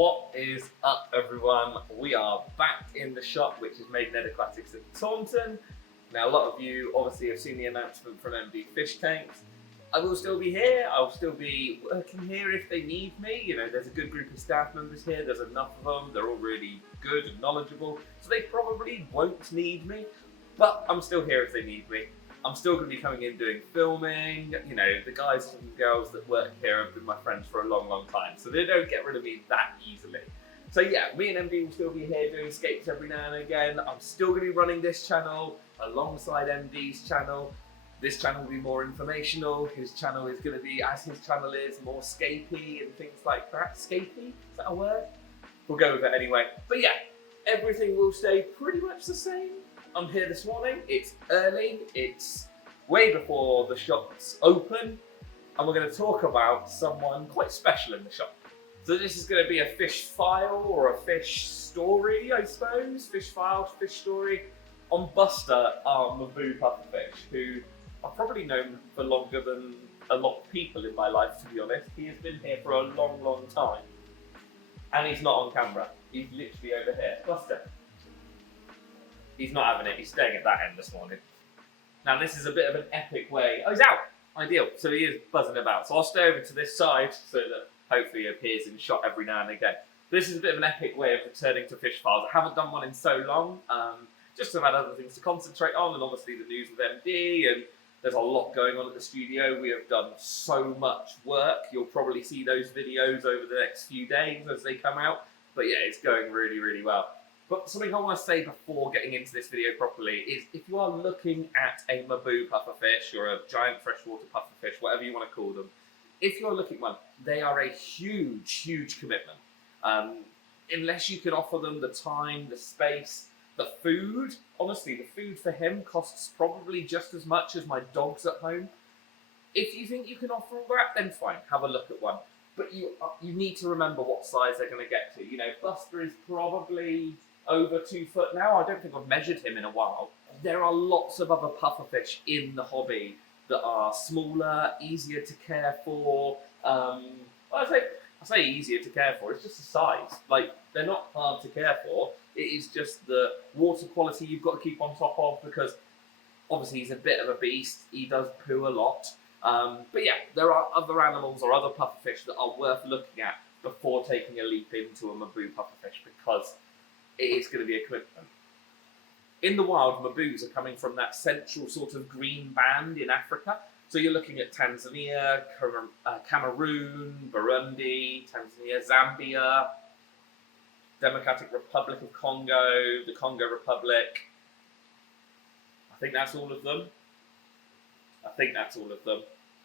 What is up, everyone? We are back in the shop, which is Maidenhead Aquatics at Taunton. Now, a lot of you obviously have seen the announcement from MBU Fish Tanks. I will still be here. I'll still be working here if they need me. You know, there's a good group of staff members here. There's enough of them. They're all really good and knowledgeable, so they probably won't need me. But I'm still here if they need me. I'm still going to be coming in doing filming. You know, the guys and girls that work here have been my friends for a long, long time, so they don't get rid of me that easily. So yeah, me and MD will still be here doing escapes every now and again. I'm still going to be running this channel alongside MD's channel. This channel will be more informational. His channel is going to be, as his channel is, more scapey and things like that. Scapey? Is that a word? We'll go with it anyway. But yeah, everything will stay pretty much the same. I'm here this morning. It's early. It's way before the shop's open. And we're going to talk about someone quite special in the shop. So this is going to be a fish file or a fish story, I suppose. Fish file, fish story on Buster, our MBU Pufferfish, who I've probably known for longer than a lot of people in my life, to be honest. He has been here for a long, long time. And he's not on camera. He's literally over here. Buster. He's not having it. He's staying at that end this morning. Now this is a bit of an epic way. Oh, he's out. Ideal. So he is buzzing about. So I'll stay over to this side so that hopefully he appears in shot every now and again. This is a bit of an epic way of returning to fish files. I haven't done one in so long. Just I've had other things to concentrate on, and obviously the news with MD, and there's a lot going on at the studio. We have done so much work. You'll probably see those videos over the next few days as they come out. But yeah, it's going really, really well. But something I want to say before getting into this video properly is if you are looking at a MBU pufferfish or a giant freshwater pufferfish, whatever you want to call them, if you're looking at one, they are a huge, huge commitment. Unless you can offer them the time, the space, the food. Honestly, the food for him costs probably just as much as my dogs at home. If you think you can offer all that, then fine, have a look at one. But you need to remember what size they're going to get to. You know, Buster is probably over 2 foot now. I don't think I've measured him in a while. There are lots of other pufferfish in the hobby that are smaller, easier to care for. I say easier to care for, it's just the size. Like, they're not hard to care for. It is just the water quality you've got to keep on top of, because obviously he's a bit of a beast. He does poo a lot. But yeah, there are other animals or other pufferfish that are worth looking at before taking a leap into a MBU pufferfish, because it is going to be a commitment. In the wild, MBUs are coming from that central sort of green band in Africa. So you're looking at Tanzania, Cameroon, Burundi, Tanzania, Zambia, Democratic Republic of Congo, the Congo Republic. I think that's all of them.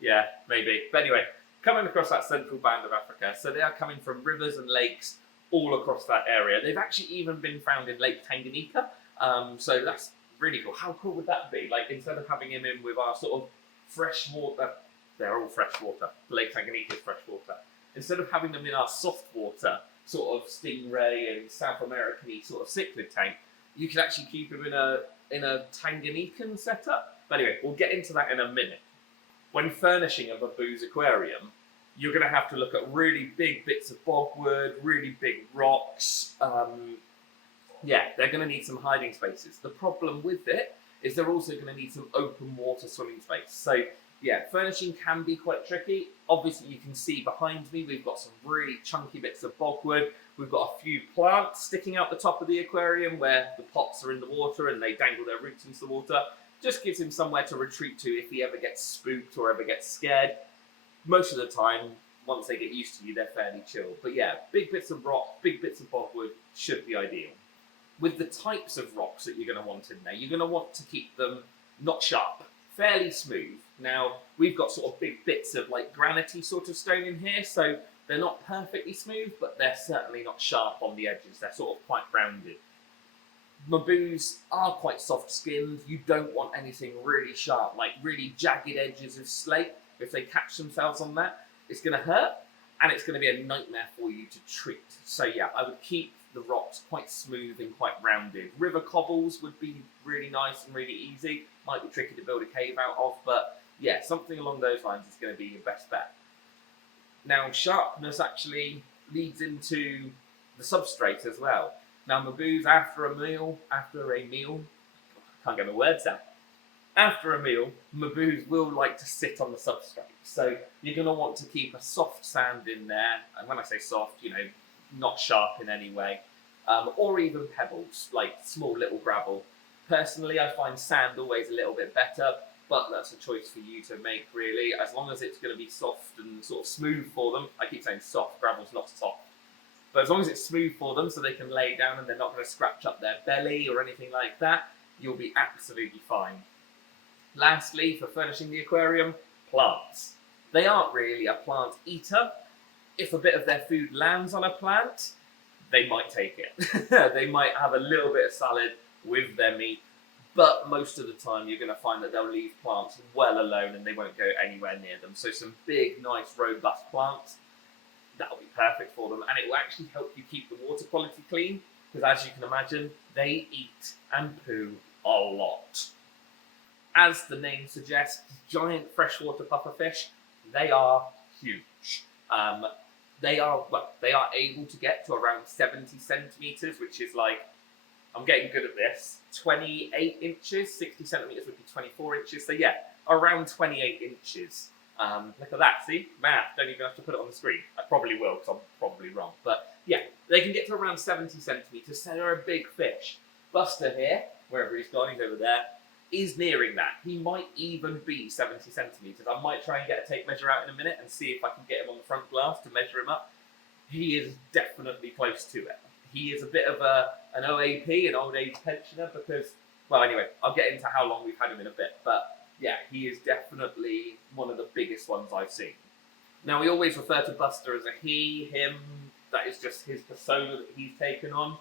Yeah, maybe. But anyway, coming across that central band of Africa. So they are coming from rivers and lakes all across that area. They've actually even been found in Lake Tanganyika. So that's really cool. How cool would that be? Like, instead of having him in with our sort of freshwater, they're all freshwater. Lake Tanganyika is freshwater. Instead of having them in our soft water, sort of stingray and South American-y sort of cichlid tank, you can actually keep him in a Tanganyikan setup. But anyway, we'll get into that in a minute. When furnishing a MBU's aquarium, you're going to have to look at really big bits of bogwood, really big rocks. Yeah, they're going to need some hiding spaces. The problem with it is they're also going to need some open water swimming space. So yeah, furnishing can be quite tricky. Obviously, you can see behind me, we've got some really chunky bits of bogwood. We've got a few plants sticking out the top of the aquarium where the pots are in the water and they dangle their roots into the water. Just gives him somewhere to retreat to if he ever gets spooked or ever gets scared. Most of the time, once they get used to you, they're fairly chill. But yeah, big bits of rock, big bits of bogwood should be ideal. With the types of rocks that you're going to want in there, you're going to want to keep them not sharp, fairly smooth. Now, we've got sort of big bits of like granity sort of stone in here, so they're not perfectly smooth, but they're certainly not sharp on the edges. They're sort of quite rounded. MBUs are quite soft-skinned. You don't want anything really sharp, like really jagged edges of slate. If they catch themselves on that, it's going to hurt, and it's going to be a nightmare for you to treat. So yeah, I would keep the rocks quite smooth and quite rounded. River cobbles would be really nice and really easy. Might be tricky to build a cave out of, but yeah, something along those lines is going to be your best bet. Now, sharpness actually leads into the substrate as well. Now Maboos after a meal, can't get my words out. After a meal, Maboos will like to sit on the substrate. So you're going to want to keep a soft sand in there. And when I say soft, not sharp in any way. Or even pebbles, like small little gravel. Personally, I find sand always a little bit better, but that's a choice for you to make, really. As long as it's going to be soft and sort of smooth for them. I keep saying soft, gravel's not soft. But as long as it's smooth for them so they can lay down and they're not going to scratch up their belly or anything like that, you'll be absolutely fine. Lastly, for furnishing the aquarium, plants. They aren't really a plant eater. If a bit of their food lands on a plant, they might take it. They might have a little bit of salad with their meat, but most of the time you're going to find that they'll leave plants well alone and they won't go anywhere near them. So some big, nice, robust plants, that'll be perfect for them, and it will actually help you keep the water quality clean, because as you can imagine, they eat and poo a lot. As the name suggests, giant freshwater pufferfish, they are huge. They are able to get to around 70 centimetres, which is like, I'm getting good at this, 28 inches, 60 centimetres would be 24 inches, so yeah, around 28 inches. Look at that, see? Math, don't even have to put it on the screen. I probably will, because I'm probably wrong. But yeah, they can get to around 70 centimetres, so they're a big fish. Buster here, wherever he's gone, he's over there, is nearing that. He might even be 70 centimetres. I might try and get a tape measure out in a minute and see if I can get him on the front glass to measure him up. He is definitely close to it. He is a bit of an OAP, an old age pensioner, because, well, anyway, I'll get into how long we've had him in a bit, but yeah, he is definitely one of the biggest ones I've seen. Now, we always refer to Buster as a he, him. That is just his persona that he's taken on.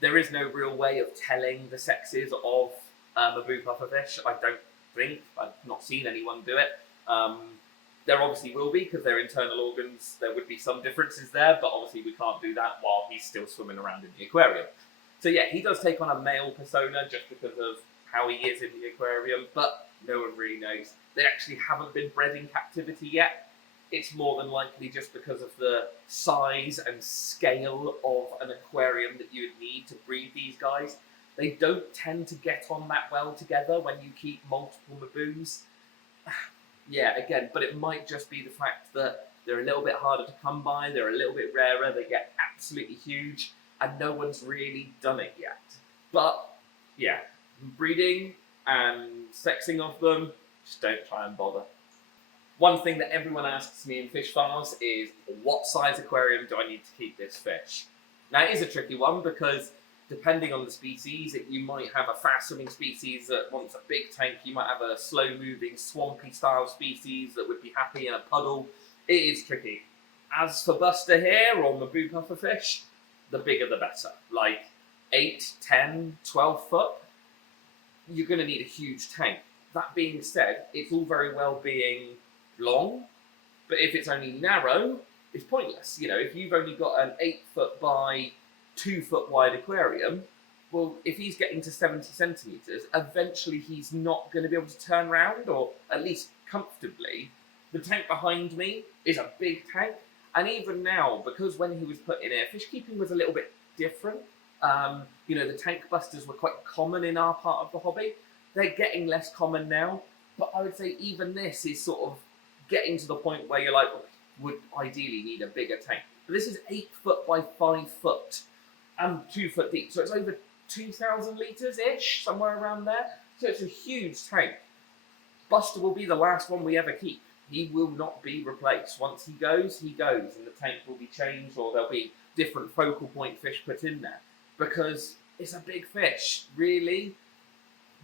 There is no real way of telling the sexes of MBU Pufferfish. I don't think. I've not seen anyone do it. There obviously will be, because they're internal organs. There would be some differences there, but obviously we can't do that while he's still swimming around in the aquarium. So yeah, he does take on a male persona just because of how he is in the aquarium, but no one really knows. They actually haven't been bred in captivity yet. It's more than likely just because of the size and scale of an aquarium that you would need to breed these guys. They don't tend to get on that well together when you keep multiple Maboos. Yeah, again, but it might just be the fact that they're a little bit harder to come by, they're a little bit rarer, they get absolutely huge, and no one's really done it yet. But, yeah, breeding and sexing of them, just don't try and bother. One thing that everyone asks me in fish farms is, what size aquarium do I need to keep this fish? Now, it is a tricky one, because depending on the species, you might have a fast-swimming species that wants a big tank, you might have a slow-moving, swampy-style species that would be happy in a puddle. It is tricky. As for Buster here, or MBU Pufferfish, the bigger the better. Like 8, 10, 12 foot, you're going to need a huge tank. That being said, it's all very well being long, but if it's only narrow, it's pointless. If you've only got an 8 foot by 2 foot wide aquarium, well, if he's getting to 70 centimetres, eventually he's not going to be able to turn around, or at least comfortably. The tank behind me is a big tank, and even now, because when he was put in here, fish keeping was a little bit different. The tank busters were quite common in our part of the hobby. They're getting less common now, but I would say even this is sort of getting to the point where you're like, well, would ideally need a bigger tank. But this is 8 foot by 5 foot. And 2 foot deep, so it's over 2,000 litres-ish, somewhere around there. So it's a huge tank. Buster will be the last one we ever keep. He will not be replaced. Once he goes, and the tank will be changed, or there'll be different focal point fish put in there. Because it's a big fish. Really,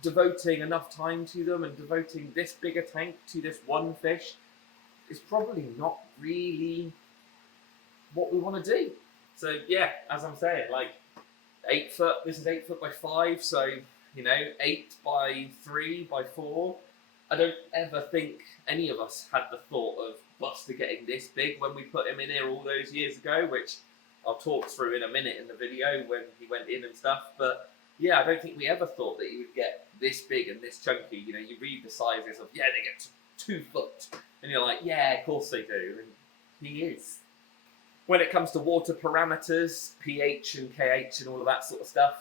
devoting enough time to them and devoting this bigger tank to this one fish is probably not really what we want to do. So yeah, as I'm saying, like 8 foot, this is 8 foot by 5, so 8 by 3 by 4. I don't ever think any of us had the thought of Buster getting this big when we put him in here all those years ago, which I'll talk through in a minute in the video when he went in and stuff. But yeah, I don't think we ever thought that he would get this big and this chunky. You read the sizes of, yeah, they get to 2 foot, and you're like, yeah, of course they do, and he is. When it comes to water parameters, pH and KH and all of that sort of stuff,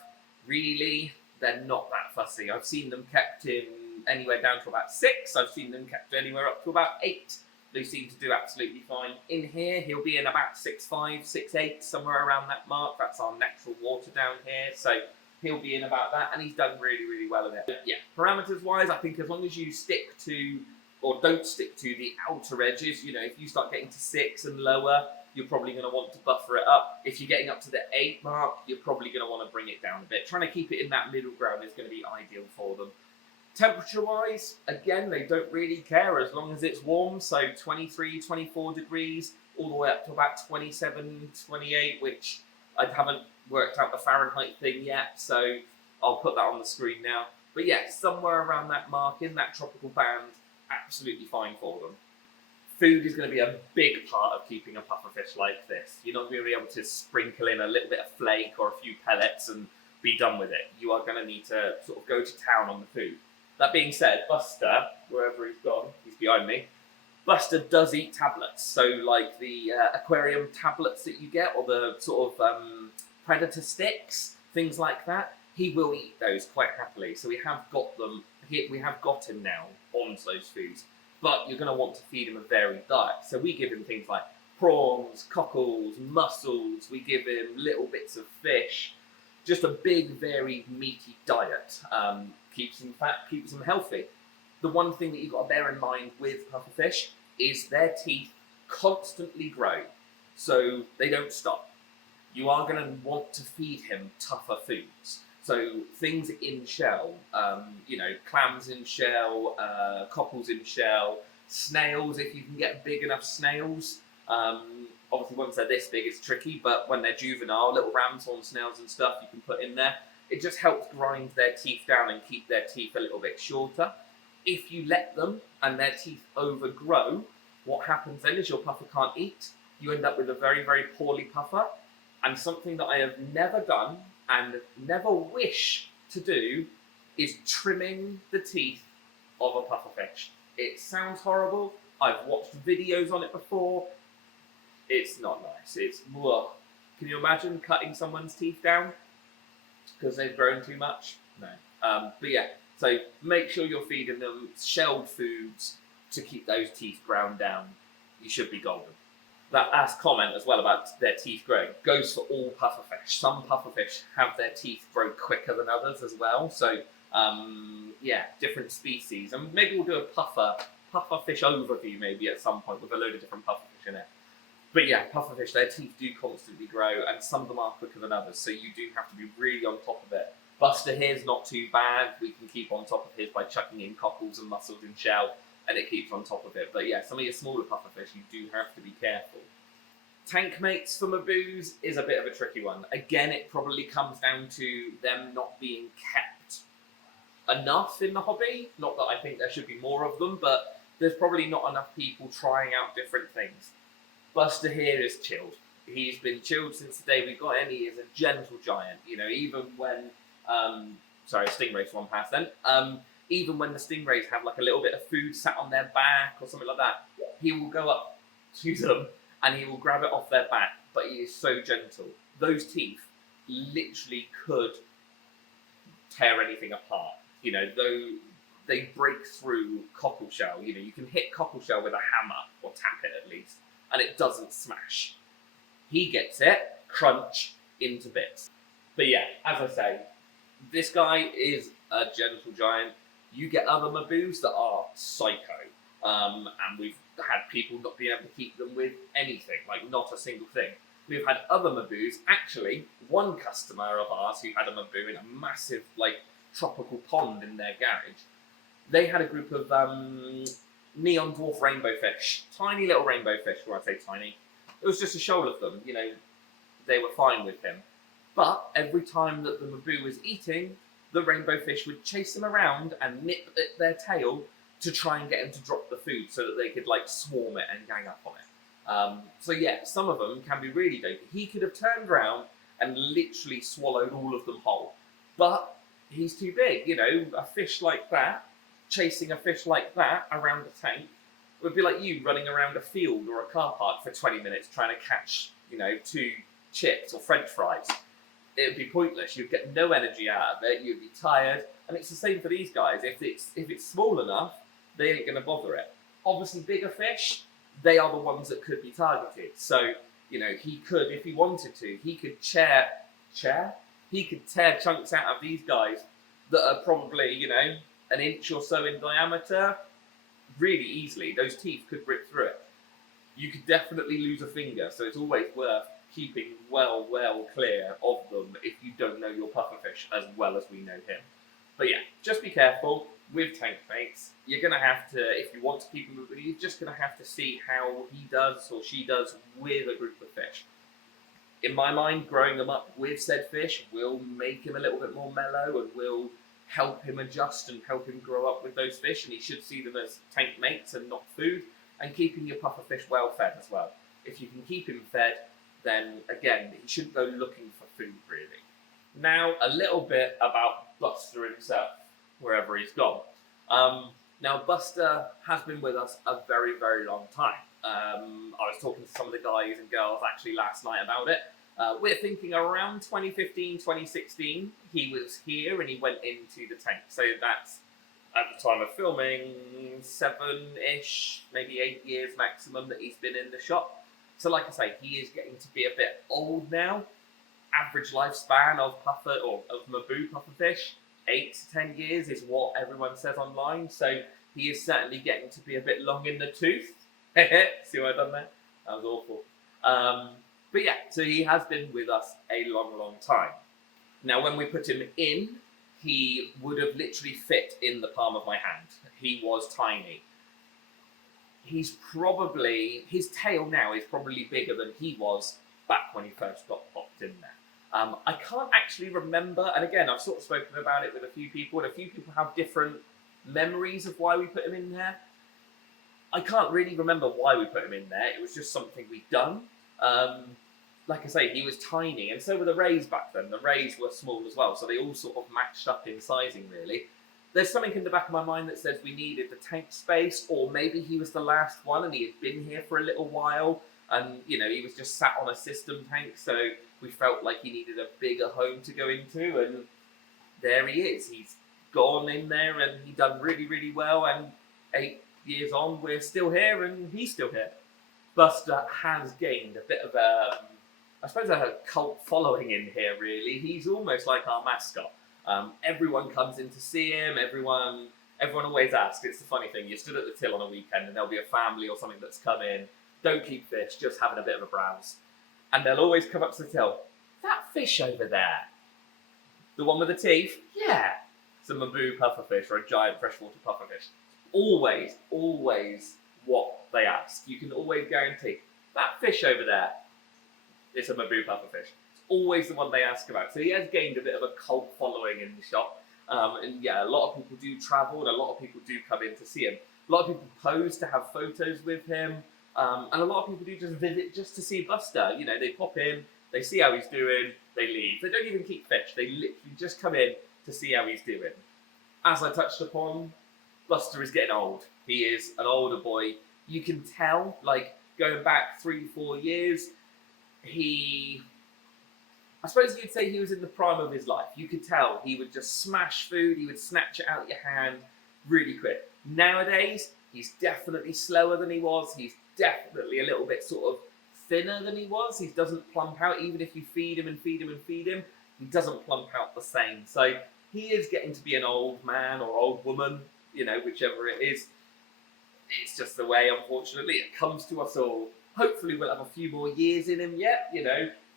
really, they're not that fussy. I've seen them kept in anywhere down to about 6. I've seen them kept anywhere up to about 8. They seem to do absolutely fine. In here, he'll be in about 6.5, 6.8, somewhere around that mark. That's our natural water down here. So he'll be in about that, and he's done really, really well in it. But yeah, parameters-wise, I think as long as you stick to, or don't stick to the outer edges, you know, if you start getting to 6 and lower, you're probably going to want to buffer it up. If you're getting up to the 8 mark, you're probably going to want to bring it down a bit. Trying to keep it in that middle ground is going to be ideal for them. Temperature-wise, again, they don't really care as long as it's warm, so 23, 24 degrees, all the way up to about 27, 28, which I haven't worked out the Fahrenheit thing yet, so I'll put that on the screen now. But yeah, somewhere around that mark, in that tropical band, absolutely fine for them. Food is going to be a big part of keeping a pufferfish like this. You're not going to be able to sprinkle in a little bit of flake or a few pellets and be done with it. You are going to need to sort of go to town on the food. That being said, Buster, wherever he's gone, he's behind me, Buster does eat tablets. So like the aquarium tablets that you get, or the sort of predator sticks, things like that, he will eat those quite happily. So we have got them, we have got him now on those foods. But you're going to want to feed him a varied diet. So we give him things like prawns, cockles, mussels, we give him little bits of fish, just a big, varied, meaty diet. Keeps him fat, keeps him healthy. The one thing that you've got to bear in mind with pufferfish is their teeth constantly grow, so they don't stop. You are going to want to feed him tougher foods. So things in shell, you know, clams in shell, cockles in shell, snails, if you can get big enough snails. Obviously once they're this big it's tricky, but when they're juvenile, little ram's horn snails and stuff you can put in there. It just helps grind their teeth down and keep their teeth a little bit shorter. If you let them and their teeth overgrow, what happens then is your puffer can't eat. You end up with a very, very poorly puffer. And something that I have never done and never wish to do is trimming the teeth of a pufferfish. It sounds horrible. I've watched videos on it before. It's not nice. It's, ugh. Can you imagine cutting someone's teeth down because they've grown too much? No. But yeah, so make sure you're feeding them shelled foods to keep those teeth ground down. You should be golden. That last comment as well about their teeth growing goes for all pufferfish. Some pufferfish have their teeth grow quicker than others as well. So yeah, different species. And maybe we'll do a pufferfish overview maybe at some point with a load of different pufferfish in it. But yeah, pufferfish, their teeth do constantly grow, and some of them are quicker than others, so you do have to be really on top of it. Buster here's not too bad. We can keep on top of his by chucking in cockles and mussels in shell, and it keeps on top of it. But yeah, some of your smaller pufferfish, you do have to be careful. Tank mates for Mabus is a bit of a tricky one. Again, it probably comes down to them not being kept enough in the hobby. Not that I think there should be more of them, but there's probably not enough people trying out different things. Buster here is chilled. He's been chilled since the day we got him. He is a gentle giant. You know, even when, sorry, stingrays one past then. Even when the stingrays have like a little bit of food sat on their back or something like that, he will go up to them and he will grab it off their back. But he is so gentle. Those teeth literally could tear anything apart. You know, though they break through cockle shell. You know, you can hit cockle shell with a hammer or tap it at least, and it doesn't smash. He gets it, crunch, into bits. But yeah, as I say, this guy is a gentle giant. You get other Mabus that are psycho, and we've had people not be able to keep them with anything, like not a single thing. We've had other Mabus, actually, one customer of ours who had a Mabu in a massive, like, tropical pond in their garage. They had a group of neon dwarf rainbow fish, tiny little rainbow fish. When I say tiny, it was just a shoal of them. You know, they were fine with him. But every time that the Mabu was eating, the rainbow fish would chase him around and nip at their tail to try and get him to drop the food so that they could like swarm it and gang up on it. So yeah, some of them can be really dopey. He could have turned around and literally swallowed all of them whole, but he's too big. You know, a fish like that, chasing a fish like that around a tank, It would be like you running around a field or a car park for 20 minutes trying to catch, 2 chips or French fries. It would be pointless. You'd get no energy out of it. You'd be tired. And it's the same for these guys. If it's small enough, they ain't going to bother it. Obviously, bigger fish, they are the ones that could be targeted. So, he could, if he wanted to, he could he could tear chunks out of these guys that are probably, an inch or so in diameter really easily. Those teeth could rip through it. You could definitely lose a finger, so it's always worth keeping well clear of them if you don't know your pufferfish as well as we know him. But yeah, just be careful with tank mates. You're going to have to, if you want to keep him with you, you're just going to have to see how he does or she does with a group of fish. In my mind, growing them up with said fish will make him a little bit more mellow and will help him adjust and help him grow up with those fish, and he should see them as tank mates and not food, and keeping your pufferfish well fed as well. If you can keep him fed, then again, he shouldn't go looking for food really. Now, a little bit about Buster himself, wherever he's gone. Now, Buster has been with us a very long time. I was talking to some of the guys and girls actually last night about it. We're thinking around 2015, 2016, he was here and he went into the tank. So that's, at the time of filming, 7-ish, maybe 8 years maximum that he's been in the shop. So like I say, he is getting to be a bit old now. Average lifespan of puffer, or of MBU Pufferfish, 8 to 10 years is what everyone says online. So he is certainly getting to be a bit long in the tooth. See what I've done there? That was awful. But yeah, so he has been with us a long time. Now, when we put him in, he would have literally fit in the palm of my hand. He was tiny. His tail now is probably bigger than he was back when he first got popped in there. I can't actually remember, and again, I've sort of spoken about it with a few people, and a few people have different memories of why we put him in there. I can't really remember why we put him in there. It was just something we'd done. Like I say, he was tiny, and so were the rays back then. The rays were small as well, so they all sort of matched up in sizing, really. There's something in the back of my mind that says we needed the tank space, or maybe he was the last one and he had been here for a little while, and he was just sat on a system tank, so we felt like he needed a bigger home to go into, and there he is. He's gone in there and he done really well, and 8 years on, we're still here and he's still here. Buster has gained a bit of a cult following in here, really. He's almost like our mascot. Everyone comes in to see him, everyone always asks. It's the funny thing, you stood at the till on a weekend and there'll be a family or something that's come in, don't keep fish, just having a bit of a browse. And they'll always come up to the till, that fish over there, the one with the teeth? Yeah. It's a MBU Pufferfish or a giant freshwater pufferfish. Always what they ask. You can always guarantee, that fish over there, it's a MBU Pufferfish. It's always the one they ask about. So he has gained a bit of a cult following in the shop. And yeah, a lot of people do travel and a lot of people do come in to see him. A lot of people pose to have photos with him. And a lot of people do just visit just to see Buster. They pop in, they see how he's doing, they leave. They don't even keep fish. They literally just come in to see how he's doing. As I touched upon, Buster is getting old. He is an older boy. You can tell, like, going back 3-4 years, I suppose you'd say he was in the prime of his life. You could tell he would just smash food, he would snatch it out of your hand really quick. Nowadays, he's definitely slower than he was. He's definitely a little bit sort of thinner than he was. He doesn't plump out, even if you feed him, he doesn't plump out the same. So he is getting to be an old man or old woman, whichever it is. It's just the way, unfortunately, it comes to us all. Hopefully we'll have a few more years in him yet,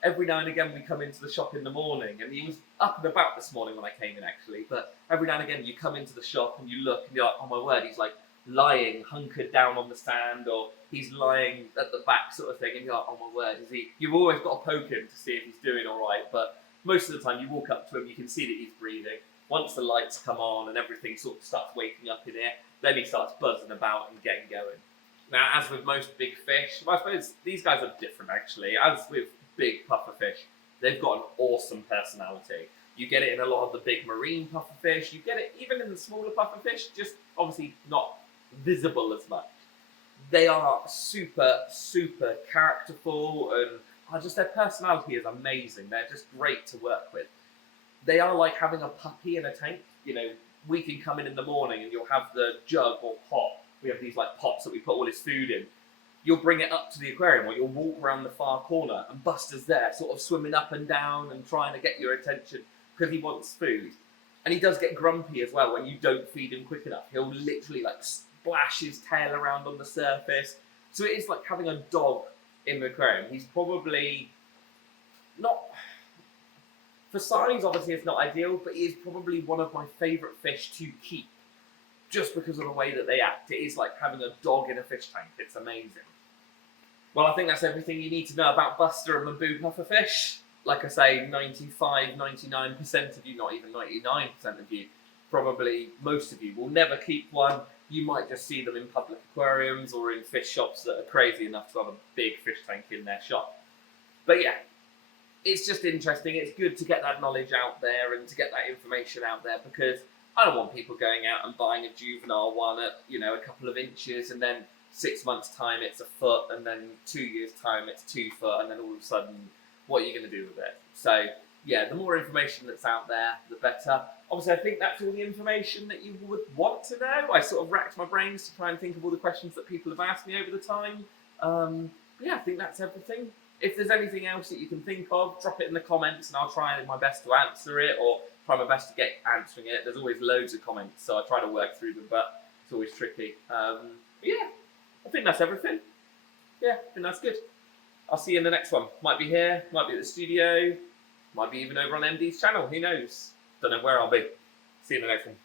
Every now and again we come into the shop in the morning, and he was up and about this morning when I came in actually, but every now and again you come into the shop and you look and you're like, oh my word, he's like lying hunkered down on the stand, or he's lying at the back sort of thing, and you're like, oh my word, is he? You've always got to poke him to see if he's doing all right, but most of the time you walk up to him, you can see that he's breathing. Once the lights come on and everything sort of starts waking up in here, then he starts buzzing about and getting going. Now, as with most big fish, I suppose these guys are different actually. As with big pufferfish, they've got an awesome personality. You get it in a lot of the big marine pufferfish, you get it even in the smaller pufferfish, just obviously not visible as much. They are super, super characterful, and just their personality is amazing. They're just great to work with. They are like having a puppy in a tank. You know, we can come in the morning and you'll have the jug or pot. We have these like pots that we put all his food in. You'll bring it up to the aquarium, or you'll walk around the far corner, and Buster's there, sort of swimming up and down and trying to get your attention because he wants food. And he does get grumpy as well when you don't feed him quick enough. He'll literally like splash his tail around on the surface. So it is like having a dog in the aquarium. He's probably not, for size obviously it's not ideal, but he is probably one of my favourite fish to keep just because of the way that they act. It is like having a dog in a fish tank. It's amazing. Well, I think that's everything you need to know about Buster and MBU Pufferfish. Like I say, 95, 99% of you, not even 99% of you, probably most of you will never keep one. You might just see them in public aquariums or in fish shops that are crazy enough to have a big fish tank in their shop. But yeah, it's just interesting. It's good to get that knowledge out there and to get that information out there, because I don't want people going out and buying a juvenile one at, you know, a couple of inches, and then 6 months' time it's a foot, and then 2 years' time it's 2 foot, and then all of a sudden, what are you going to do with it? So yeah, the more information that's out there, the better. Obviously, I think that's all the information that you would want to know. I sort of racked my brains to try and think of all the questions that people have asked me over the time. Yeah, I think that's everything. If there's anything else that you can think of, drop it in the comments and I'll try my best to answer it, or try my best to get answering it. There's always loads of comments, so I try to work through them, but it's always tricky. But yeah, I think that's everything. Yeah, I think that's good. I'll see you in the next one. Might be here, might be at the studio, might be even over on MD's channel, who knows? Don't know where I'll be. See you in the next one.